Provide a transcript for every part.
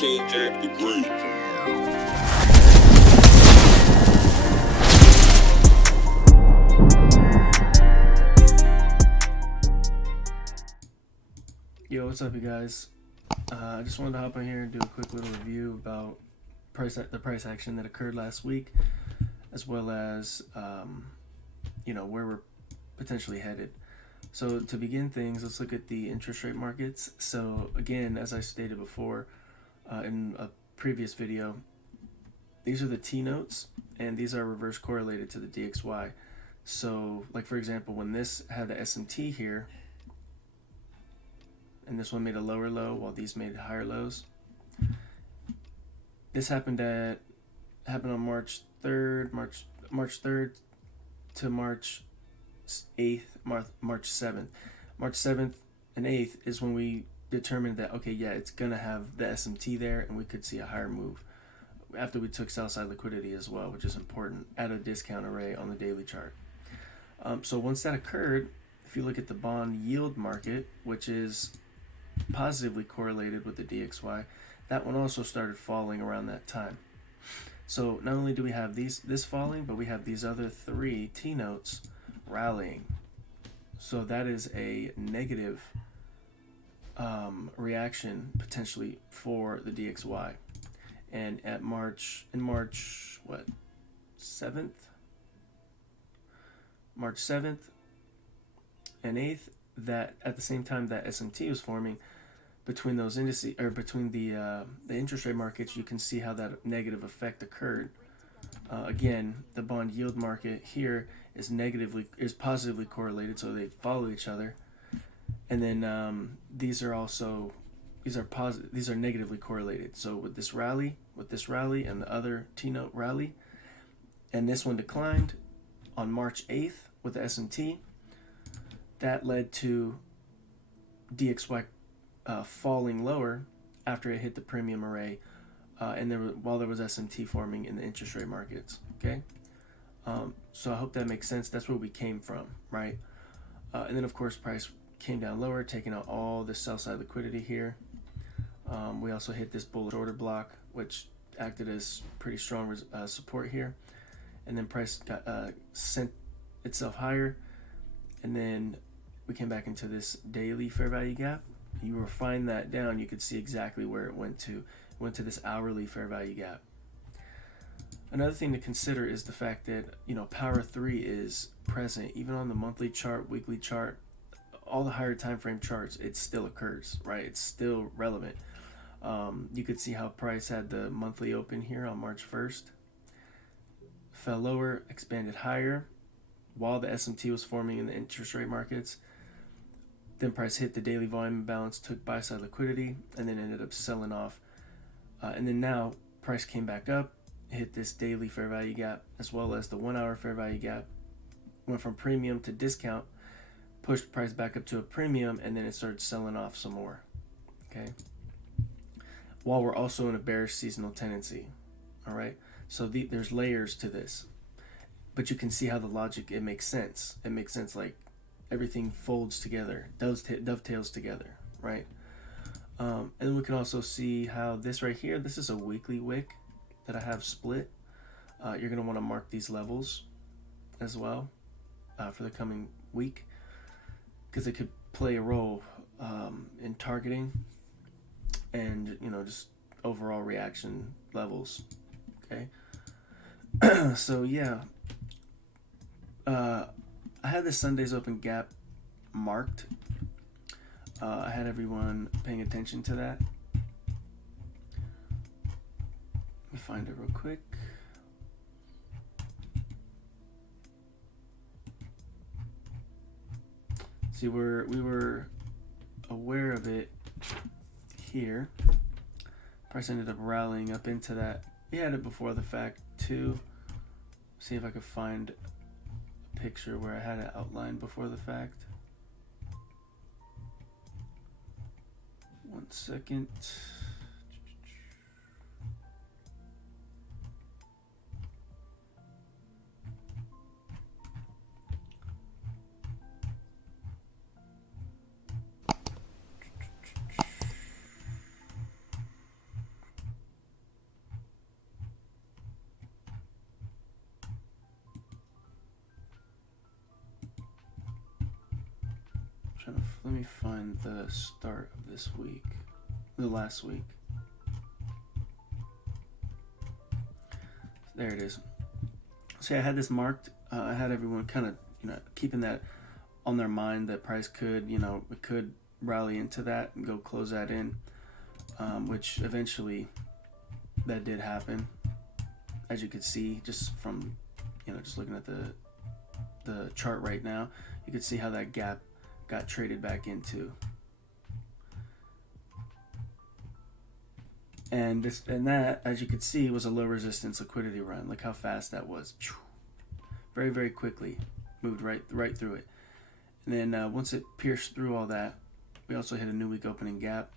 can't jack the green. Yo, what's up, you guys? I just wanted to hop in here and do a quick little review about the price action that occurred last week, as well as where we're potentially headed. So to begin things, let's look at the interest rate markets. So again, as I stated before in a previous video, these are the T notes, and these are reverse correlated to the DXY. So like, for example, when this had the SMT here, and this one made a lower low while these made higher lows. This happened on March 3rd, March 3rd to March 8th, March 7th. March 7th and 8th is when we determined that, okay, yeah, it's gonna have the SMT there, and we could see a higher move after we took sell side liquidity as well, which is important, at a discount array on the daily chart. So once that occurred, if you look at the bond yield market, which is positively correlated with the DXY, that one also started falling around that time. So not only do we have this falling, but we have these other three T notes rallying. So that is a negative reaction potentially for the DXY. And at March 7th and 8th, that at the same time that SMT was forming, between those indices, or between the interest rate markets, you can see how that negative effect occurred. Again, the bond yield market here is positively correlated, so they follow each other. And then these are negatively correlated. So with this rally, and the other T-note rally, and this one declined on March 8th with the SMT. That led to DXY falling lower after it hit the premium array, while there was SMT forming in the interest rate markets. Okay, so I hope that makes sense. That's where we came from, right? And then of course price came down lower, taking out all the sell side liquidity here. We also hit this bullish order block, which acted as pretty strong support here, and then price sent itself higher, and then we came back into this daily fair value gap. You refine that down, you could see exactly where it went to. It went to this hourly fair value gap. Another thing to consider is the fact that, power 3 is present even on the monthly chart, weekly chart, all the higher time frame charts. It still occurs, right? It's still relevant. You could see how price had the monthly open here on March 1st, fell lower, expanded higher while the SMT was forming in the interest rate markets. Then price hit the daily volume imbalance, took buy side liquidity, and then ended up selling off. And then now price came back up, hit this daily fair value gap, as well as the 1 hour fair value gap, went from premium to discount, pushed price back up to a premium, and then it started selling off some more. Okay, while we're also in a bearish seasonal tendency. All right, so there's layers to this, but you can see how the logic, it makes sense. It makes sense, like everything folds together, dovetails together, right? And we can also see how this right here, this is a weekly wick that I have split. You're going to want to mark these levels as well for the coming week, because it could play a role in targeting and just overall reaction levels. Okay, so yeah, I had the Sunday's open gap marked. I had everyone paying attention to that. Let me find it real quick. See, we were aware of it here. Price ended up rallying up into that. We had it before the fact too. See if I could find a picture where I had it outlined before the fact. 1 second. Let me find the start of this week, the last week. There it is. See, I had this marked. I had everyone kind of, keeping that on their mind that price could, it could rally into that and go close that in, which eventually that did happen, as you could see just from, just looking at the chart right now. You could see how that gap got traded back into. And that, as you could see, was a low resistance liquidity run. Look how fast that was. Very, very quickly. Moved right through it. And then once it pierced through all that, we also hit a new week opening gap.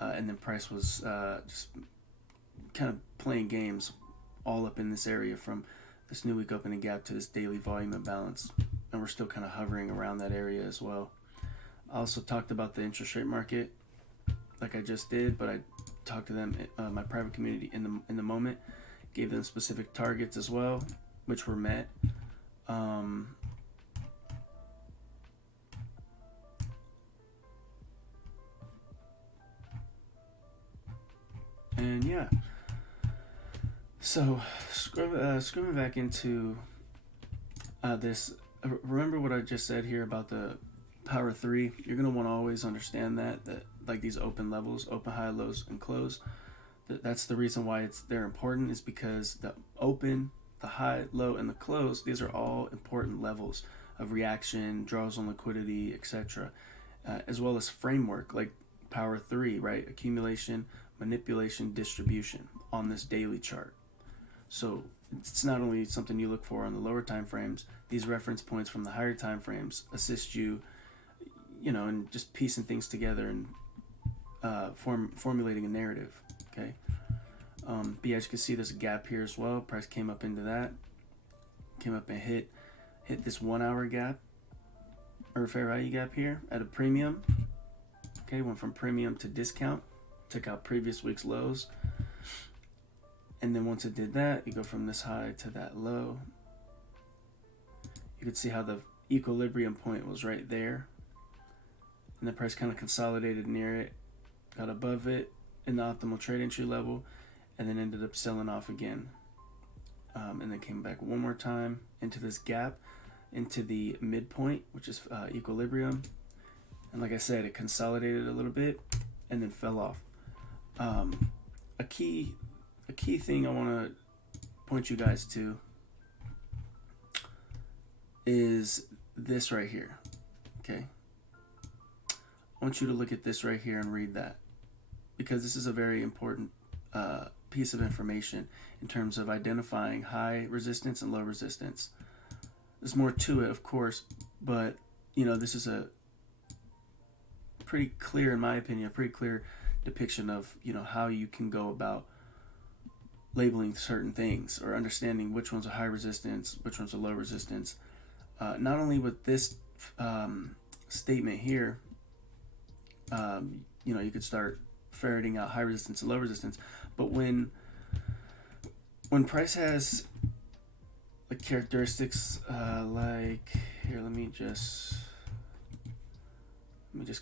And then price was just kind of playing games all up in this area from this new week opening gap to this daily volume imbalance. And we're still kind of hovering around that area as well. I also talked about the interest rate market like I just did, but I talked to them, my private community, in the moment, gave them specific targets as well, which were met. And yeah, so screwing back into this, remember what I just said here about the power 3. You're going to want to always understand that like these open levels, open, high, lows, and close, that's the reason why they're important, is because the open, the high, low, and the close, these are all important levels of reaction, draws on liquidity, etc., as well as framework like power 3, right? Accumulation, manipulation, distribution on this daily chart. So it's not only something you look for on the lower time frames, these reference points from the higher time frames assist you, in just piecing things together and formulating a narrative. Okay. But yeah, as you can see, there's a gap here as well. Price came up into that, came up and hit this 1 hour gap, or fair value gap here at a premium. Okay, went from premium to discount, took out previous week's lows, and then once it did that, you go from this high to that low. You could see how the equilibrium point was right there, and the price kind of consolidated near it, got above it in the optimal trade entry level, and then ended up selling off again, and then came back one more time into this gap, into the midpoint, which is equilibrium. And like I said, it consolidated a little bit and then fell off. A key thing I want to point you guys to is this right here. Okay, I want you to look at this right here and read that, because this is a very important piece of information in terms of identifying high resistance and low resistance. There's more to it, of course, but this is a pretty clear, in my opinion, a pretty clear depiction of how you can go about labeling certain things or understanding which ones are high resistance, which ones are low resistance. Not only with this statement here, you could start ferreting out high resistance and low resistance, but when price has the characteristics like here, let me just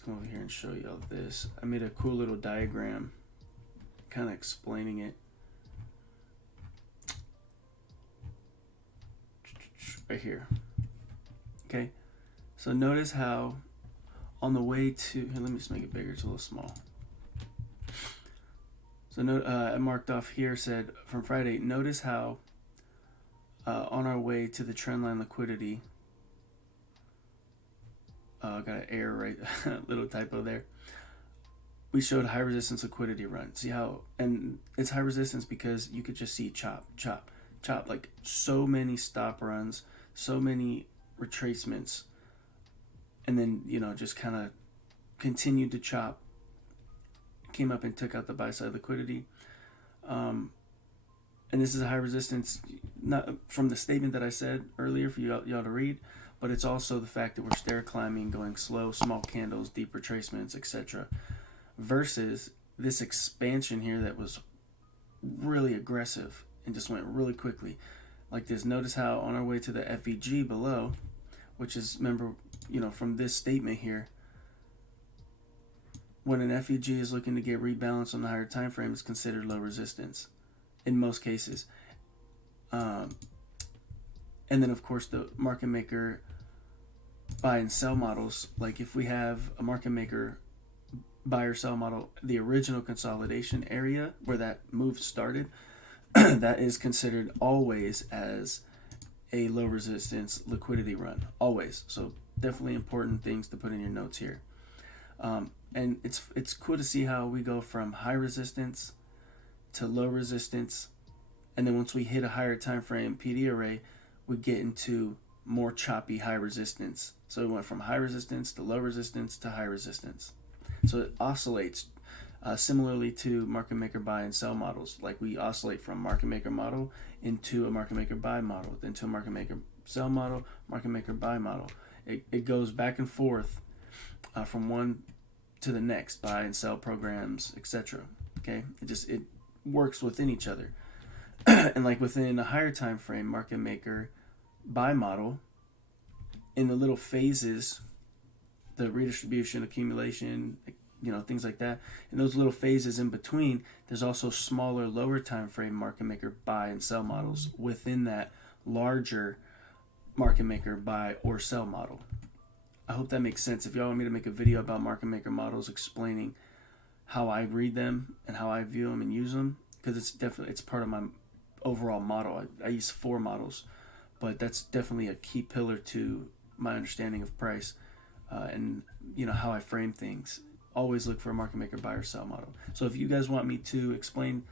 come over here and show you all this. I made a cool little diagram kind of explaining it right here. Okay, so notice how on the way to here, let me just make it bigger, it's a little small. So I marked off here, said from Friday, notice how on our way to the trendline liquidity, I got an error, right? Little typo there. We showed high resistance liquidity run. See how, and it's high resistance because you could just see chop, chop, chop, like so many stop runs, so many retracements, and then just kind of continued to chop. Came up and took out the buy side liquidity, and this is a high resistance, not from the statement that I said earlier for y'all to read, but it's also the fact that we're stair climbing, going slow, small candles, deep retracements, etc. Versus this expansion here that was really aggressive and just went really quickly like this. Notice how on our way to the FVG below, which is, remember, from this statement here, when an FEG is looking to get rebalanced on the higher time frame, it's considered low resistance in most cases. And then, of course, the market maker buy and sell models, like if we have a market maker buy or sell model, the original consolidation area where that move started, that is considered always as a low resistance liquidity run, always. So definitely important things to put in your notes here. And it's cool to see how we go from high resistance to low resistance, and then once we hit a higher time frame PD array, we get into more choppy high resistance. So it went from high resistance to low resistance to high resistance. So it oscillates similarly to market maker buy and sell models. Like we oscillate from market maker model into a market maker buy model, then to a market maker sell model, market maker buy model. It goes back and forth from one to the next, buy and sell programs, etc. Okay, it works within each other. And like within a higher time frame market maker buy model, in the little phases, the redistribution, accumulation, things like that, in those little phases in between, there's also smaller lower time frame market maker buy and sell models within that larger market maker buy or sell model. I hope that makes sense. If y'all want me to make a video about market maker models explaining how I read them and how I view them and use them, because it's part of my overall model. I use 4 models, but that's definitely a key pillar to my understanding of price and how I frame things. Always look for a market maker buy or sell model. So if you guys want me to explain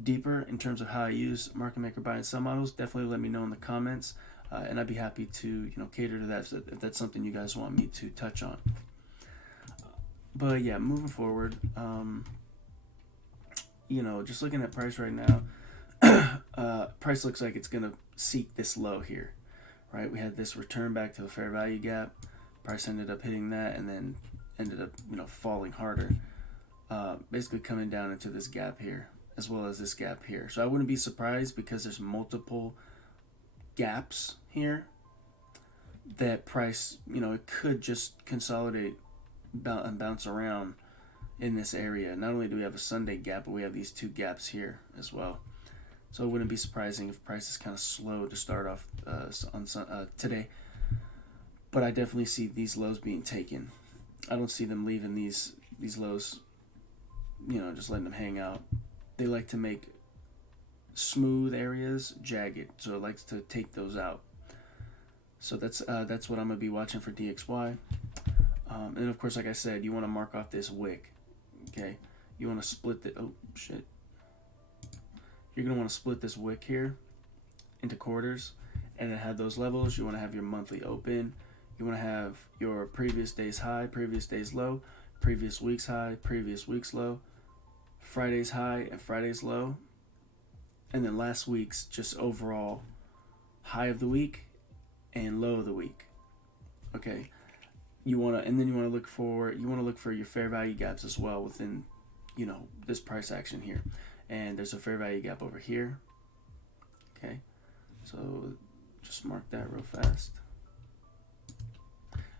deeper in terms of how I use market maker buy and sell models, definitely let me know in the comments, and I'd be happy to cater to that if that's something you guys want me to touch on. But yeah, moving forward, just looking at price right now, price looks like it's gonna seek this low here, right? We had this return back to the fair value gap. Price ended up hitting that and then ended up falling harder, basically coming down into this gap here as well as this gap here. So I wouldn't be surprised, because there's multiple gaps here, that price it could just consolidate and bounce around in this area. Not only do we have a Sunday gap, but we have these 2 gaps here as well. So it wouldn't be surprising if price is kind of slow to start off on today. But I definitely see these lows being taken. I don't see them leaving these lows, just letting them hang out. They like to make smooth areas jagged, so it likes to take those out. So that's what I'm gonna be watching for DXY. And of course, like I said, you want to mark off this wick. Okay, you want to split the You're gonna want to split this wick here into quarters, and then have those levels. You want to have your monthly open. You want to have your previous day's high, previous day's low, previous week's high, previous week's low, Friday's high and Friday's low, and then last week's just overall high of the week and low of the week. Okay, you want to look for your fair value gaps as well within this price action here. And there's a fair value gap over here. Okay, so just mark that real fast.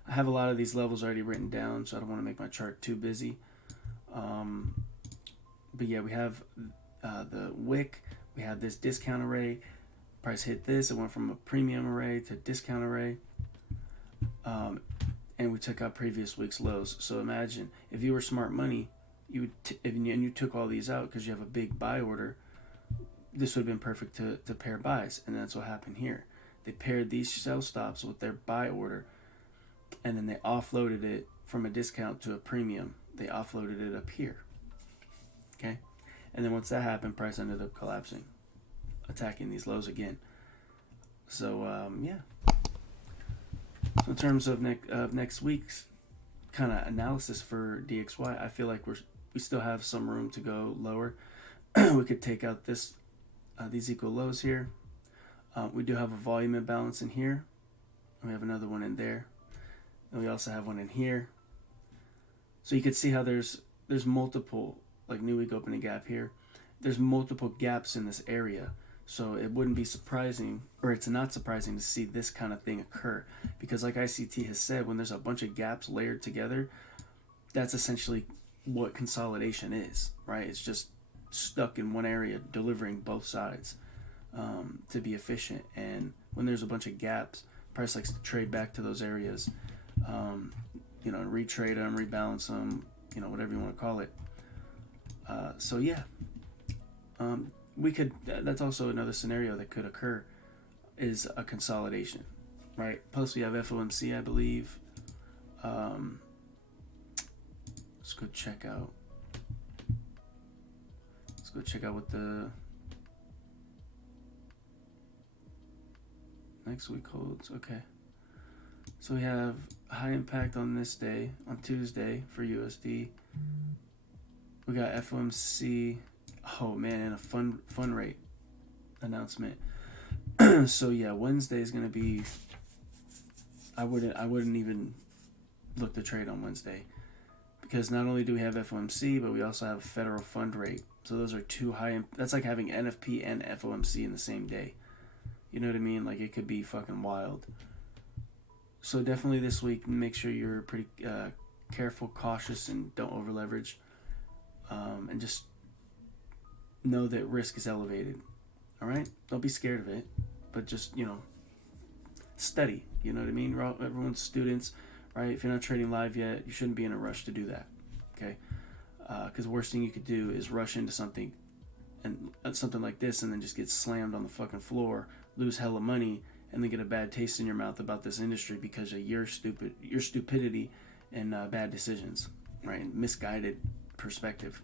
I have a lot of these levels already written down, so I don't want to make my chart too busy. But yeah, we have the wick. We have this discount array. Price hit this. It went from a premium array to discount array. And we took out previous week's lows. So imagine if you were smart money, you took all these out because you have a big buy order. This would have been perfect to pair buys, and that's what happened here. They paired these sell stops with their buy order, and then they offloaded it from a discount to a premium. They offloaded it up here. Okay, and then once that happened, price ended up collapsing, attacking these lows again. So yeah. So in terms of next week's kind of analysis for DXY, I feel like we still have some room to go lower. We could take out these equal lows here. We do have a volume imbalance in here. We have another one in there, and we also have one in here. So you could see how there's multiple, like new week opening gap here. There's multiple gaps in this area. So it wouldn't be surprising, or it's not surprising to see this kind of thing occur, because like ICT has said, when there's a bunch of gaps layered together, that's essentially what consolidation is, right? It's just stuck in one area, delivering both sides to be efficient. And when there's a bunch of gaps, price likes to trade back to those areas, retrade them, rebalance them, whatever you want to call it. So yeah, that's also another scenario that could occur, is a consolidation, right? Plus we have FOMC, I believe. Let's go check out what the next week holds. Okay, so we have high impact on this day, on Tuesday, for USD. We got FOMC, oh man, and a fund rate announcement. So yeah, Wednesday is gonna be, I wouldn't even look to trade on Wednesday, because not only do we have FOMC, but we also have a federal fund rate. So those are two that's like having NFP and FOMC in the same day. You know what I mean? Like, it could be fucking wild. So definitely this week, make sure you're pretty careful, cautious, and don't over leverage. And just know that risk is elevated. All right? Don't be scared of it, but just, study. You know what I mean? Everyone's students, right? If you're not trading live yet, you shouldn't be in a rush to do that. Okay? Because the worst thing you could do is rush into something like this and then just get slammed on the fucking floor, lose hella money, and then get a bad taste in your mouth about this industry because of your stupidity and bad decisions, right? Misguided perspective.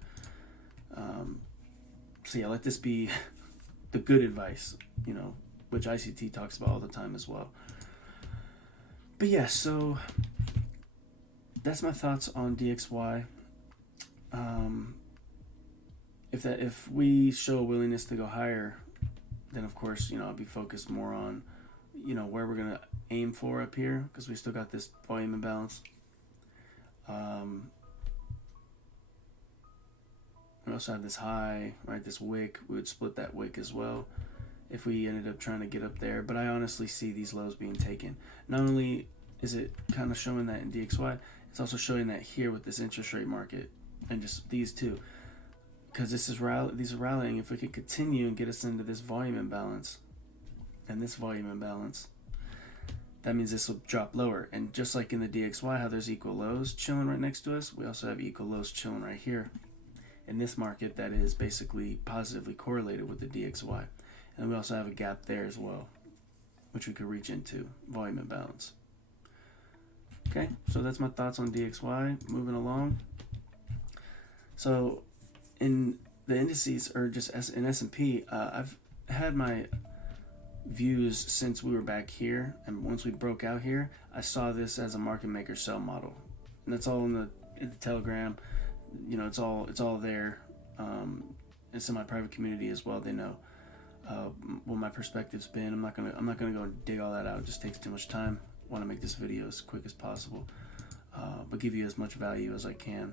So yeah, let this be the good advice, which ICT talks about all the time as well. But yeah, so that's my thoughts on DXY. If we show a willingness to go higher, then of course, I'll be focused more on, where we're going to aim for up here, because we still got this volume imbalance. We also have this high, right, this wick. We would split that wick as well if we ended up trying to get up there. But I honestly see these lows being taken. Not only is it kind of showing that in DXY, it's also showing that here with this interest rate market, and just these two. Because these are rallying. If we could continue and get us into this volume imbalance and this volume imbalance, that means this will drop lower. And just like in the DXY, how there's equal lows chilling right next to us, we also have equal lows chilling right here in this market that is basically positively correlated with the DXY. And we also have a gap there as well, which we could reach into, volume imbalance. Okay, so that's my thoughts on DXY. Moving along. So in the indices, or just in S&P, I've had my views since we were back here, and once we broke out here, I saw this as a market maker sell model, and that's all in the Telegram. It's all there. It's in my private community as well. They know what my perspective's been. I'm not gonna go and dig all that out. It just takes too much time. I want to make this video as quick as possible, but give you as much value as I can.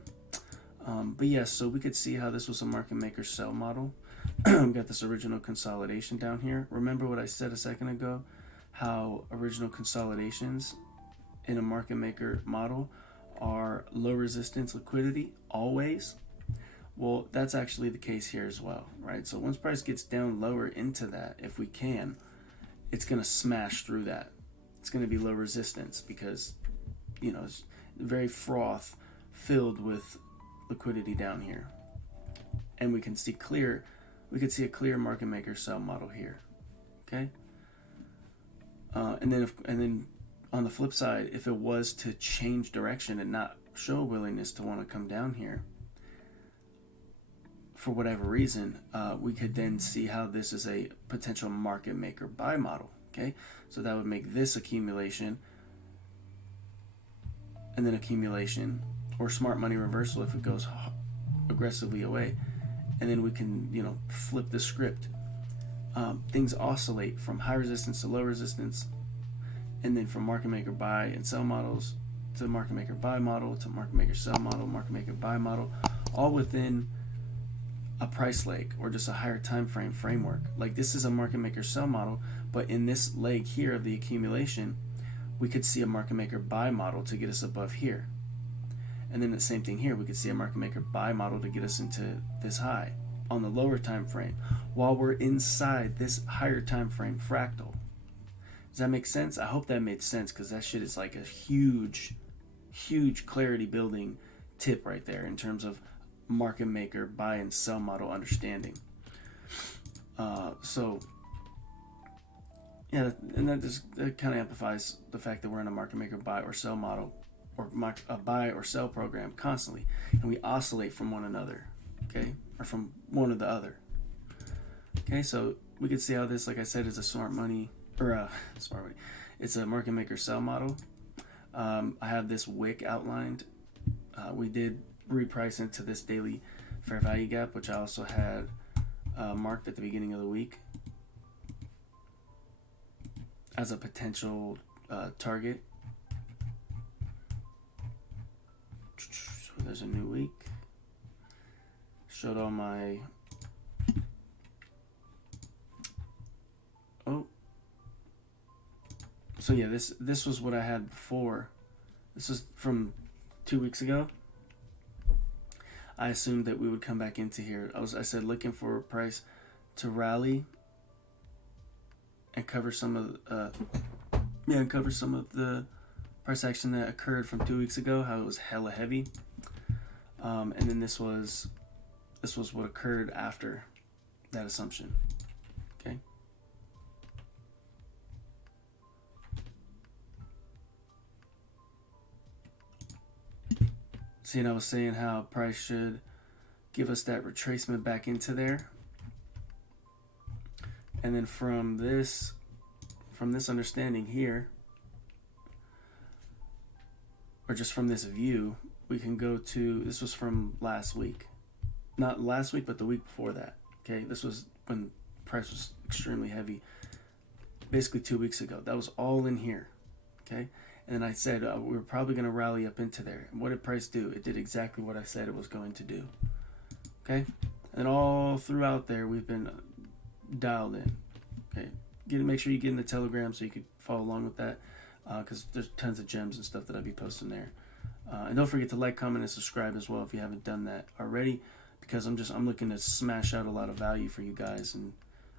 But yes, so we could see how this was a market maker sell model. We got this original consolidation down here. Remember what I said a second ago, how original consolidations in a market maker model are low resistance liquidity always. Well, that's actually the case here as well, right? So once price gets down lower into that, if we can, it's going to smash through that. It's going to be low resistance because, it's very froth filled with liquidity down here, and we could see a clear market maker sell model here. Okay, and then on the flip side, if it was to change direction and not show a willingness to want to come down here for whatever reason, we could then see how this is a potential market maker buy model. Okay, so that would make this accumulation and then accumulation, or smart money reversal if it goes aggressively away, and then we can flip the script. Things oscillate from high resistance to low resistance, and then from market maker buy and sell models to market maker buy model to market maker sell model, market maker buy model, all within a price leg or just a higher time frame framework. Like this is a market maker sell model, but in this leg here of the accumulation, we could see a market maker buy model to get us above here. And then the same thing here, we could see a market maker buy model to get us into this high on the lower time frame while we're inside this higher time frame fractal. Does that make sense? I hope that made sense, because that shit is like a huge clarity building tip right there in terms of market maker buy and sell model understanding. So yeah, and that kind of amplifies the fact that we're in a market maker buy or sell model, or a buy or sell program constantly, and we oscillate from one another, okay, or from one or the other. Okay, so we can see how this, like I said, is a smart money, or smart money. It's a market maker sell model. I have this wick outlined. We did reprice into this daily fair value gap, which I also had marked at the beginning of the week as a potential target. So there's a new week. Showed all my so yeah, this was what I had before. This is from 2 weeks ago. I assumed that we would come back into here. I said looking for a price to rally and cover some of the price action that occurred from 2 weeks ago, how it was hella heavy. And then this was what occurred after that assumption. Okay. See, and I was saying how price should give us that retracement back into there. And then from this understanding here, or just from this view, we can go to, this was from last week. Not last week, but the week before that. Okay, this was when price was extremely heavy, basically 2 weeks ago. That was all in here. Okay, and I said we were probably going to rally up into there. And what did price do? It did exactly what I said it was going to do. Okay, and all throughout there we've been dialed in. Okay, make sure you get in the Telegram so you can follow along with that, because there's tons of gems and stuff that I'll be posting there. And don't forget to like, comment, and subscribe as well if you haven't done that already, because I'm looking to smash out a lot of value for you guys, and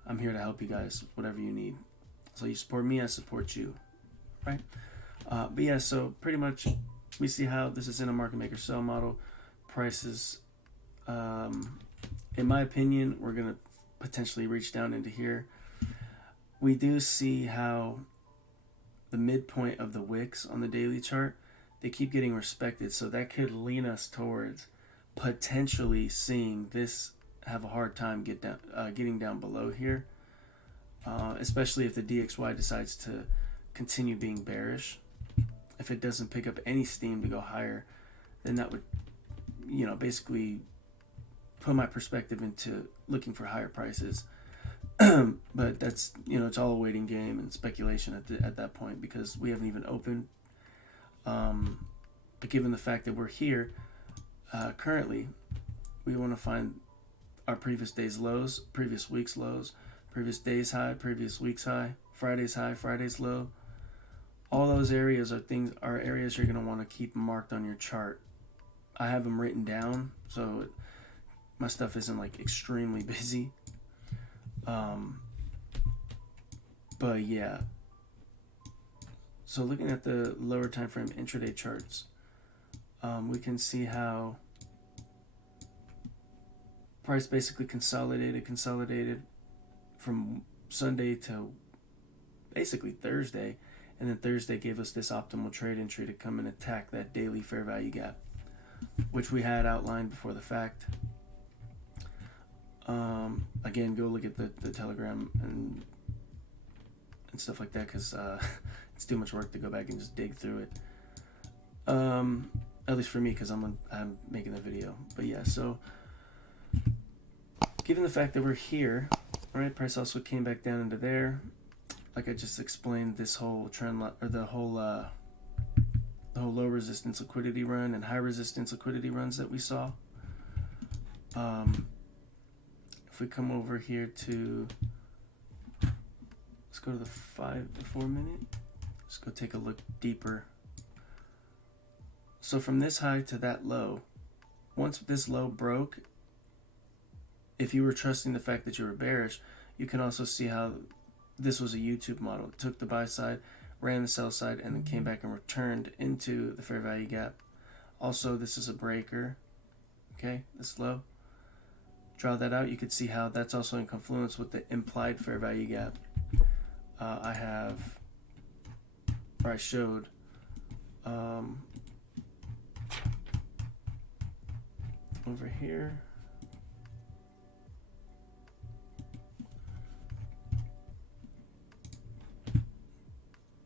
I'm here to help you guys with whatever you need. So you support me, I support you, right? But yeah, so pretty much we see how this is in a market maker sell model. Prices, in my opinion, we're gonna potentially reach down into here. We do see how the midpoint of the wicks on the daily chart, they keep getting respected, so that could lean us towards potentially seeing this have a hard time getting down below here, especially if the DXY decides to continue being bearish. If it doesn't pick up any steam to go higher, then that would, basically put my perspective into looking for higher prices. But that's, it's all a waiting game and speculation at that point, because we haven't even opened. But given the fact that we're here currently, we want to find our previous day's lows, previous week's lows, previous day's high, previous week's high, Friday's high, Friday's low. All those areas are areas you're going to want to keep marked on your chart. I have them written down, so my stuff isn't like extremely busy. But yeah, so looking at the lower time frame intraday charts, we can see how price basically consolidated from Sunday to basically Thursday, and then Thursday gave us this optimal trade entry to come and attack that daily fair value gap, which we had outlined before the fact. Again, go look at the Telegram and stuff like that, because it's too much work to go back and just dig through it. At least for me, because I'm making the video. But yeah, so given the fact that we're here, all right, price also came back down into there. Like I just explained, this whole trend line, or the whole low resistance liquidity run and high resistance liquidity runs that we saw. if we come over here to, let's go to the 4 minute. Let's go take a look deeper. So from this high to that low, once this low broke, if you were trusting the fact that you were bearish, you can also see how this was a YouTube model. It took the buy side, ran the sell side, and then came back and returned into the fair value gap. Also, this is a breaker. Okay, this low. Draw that out. You could see how that's also in confluence with the implied fair value gap. I showed over here.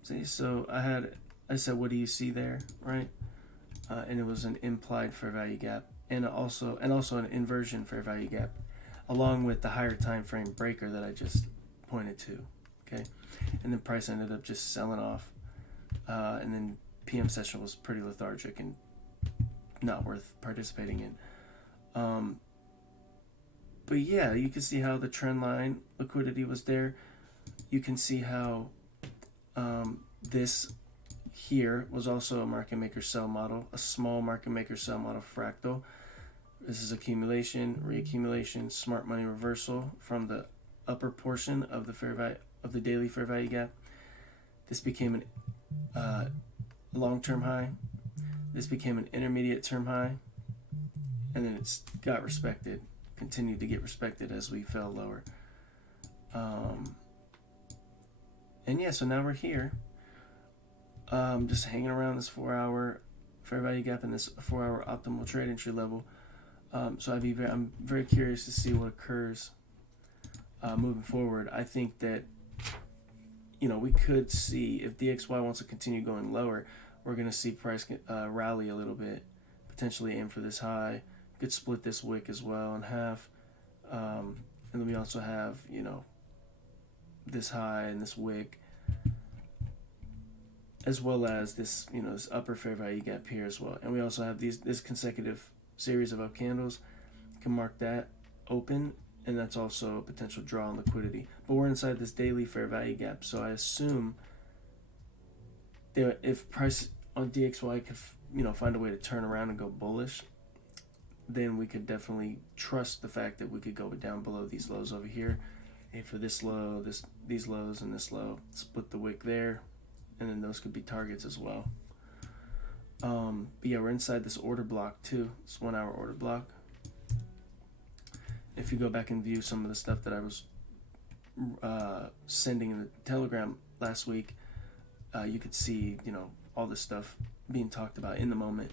See, so I said, what do you see there, right? And it was an implied fair value gap, and also an inversion fair value gap, along with the higher time frame breaker that I just pointed to. Okay, and then price ended up just selling off, and then PM session was pretty lethargic and not worth participating in. But yeah, you can see how the trend line liquidity was there. You can see how this here was also a market maker sell model, a small market maker sell model fractal. This is accumulation, reaccumulation, smart money reversal from the upper portion of the fair value of the daily fair value gap. This became an long-term high. This became an intermediate term high, and then it's got respected, continued to get respected as we fell lower. And yeah, so now we're here, just hanging around this 4-hour fair value gap and this 4-hour optimal trade entry level. So I'm very curious to see what occurs moving forward. I think that, we could see, if DXY wants to continue going lower, we're going to see price rally a little bit, potentially aim for this high. Could split this wick as well in half, and then we also have this high and this wick, as well as this this upper fair value gap here as well. And we also have this consecutive series of up candles. You can mark that open, and that's also a potential draw on liquidity. But we're inside this daily fair value gap, so I assume that if price on DXY could find a way to turn around and go bullish, then we could definitely trust the fact that we could go down below these lows over here, and for this low, these lows, and this low, split the wick there, and then those could be targets as well. But yeah, we're inside this order block too, this 1-hour order block. If you go back and view some of the stuff that I was sending in the Telegram last week, you could see all this stuff being talked about in the moment,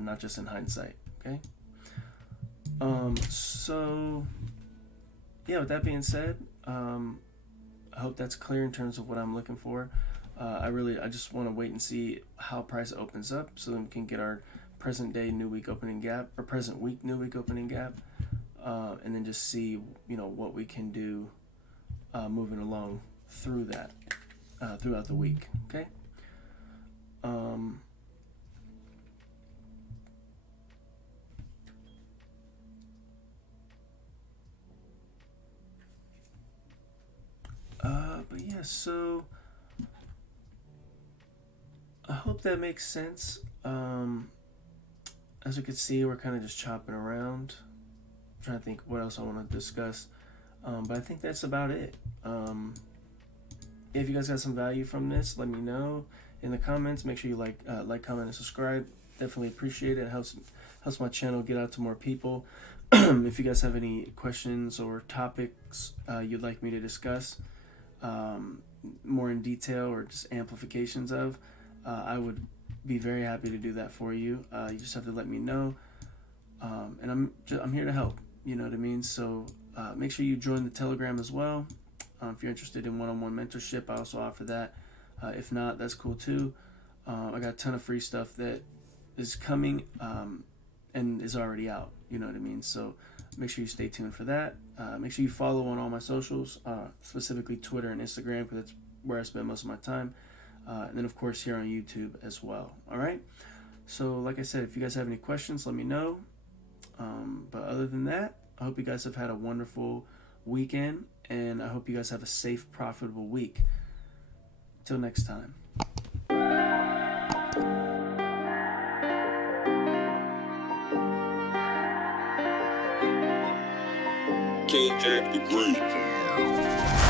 not just in hindsight. Okay. So yeah, with that being said, I hope that's clear in terms of what I'm looking for. I just want to wait and see how price opens up, so then we can get our present day new week opening gap, or present week new week opening gap, and then just see what we can do moving along through that throughout the week. Okay. But yeah, so I hope that makes sense. As you can see, we're kind of just chopping around. I'm trying to think what else I want to discuss. But I think that's about it. If you guys got some value from this, let me know in the comments. Make sure you like, comment, and subscribe. Definitely appreciate it. It helps my channel get out to more people. If you guys have any questions or topics you'd like me to discuss more in detail, or just amplifications of, I would be very happy to do that for you. You just have to let me know, and I'm here to help. You know what I mean? So make sure you join the Telegram as well. If you're interested in one-on-one mentorship, I also offer that. If not, that's cool too. I got a ton of free stuff that is coming and is already out. You know what I mean? So make sure you stay tuned for that. Make sure you follow on all my socials, specifically Twitter and Instagram, because that's where I spend most of my time. And then, of course, here on YouTube as well. All right? So, like I said, if you guys have any questions, let me know. But other than that, I hope you guys have had a wonderful weekend, and I hope you guys have a safe, profitable week. Till next time. King Jack the Great.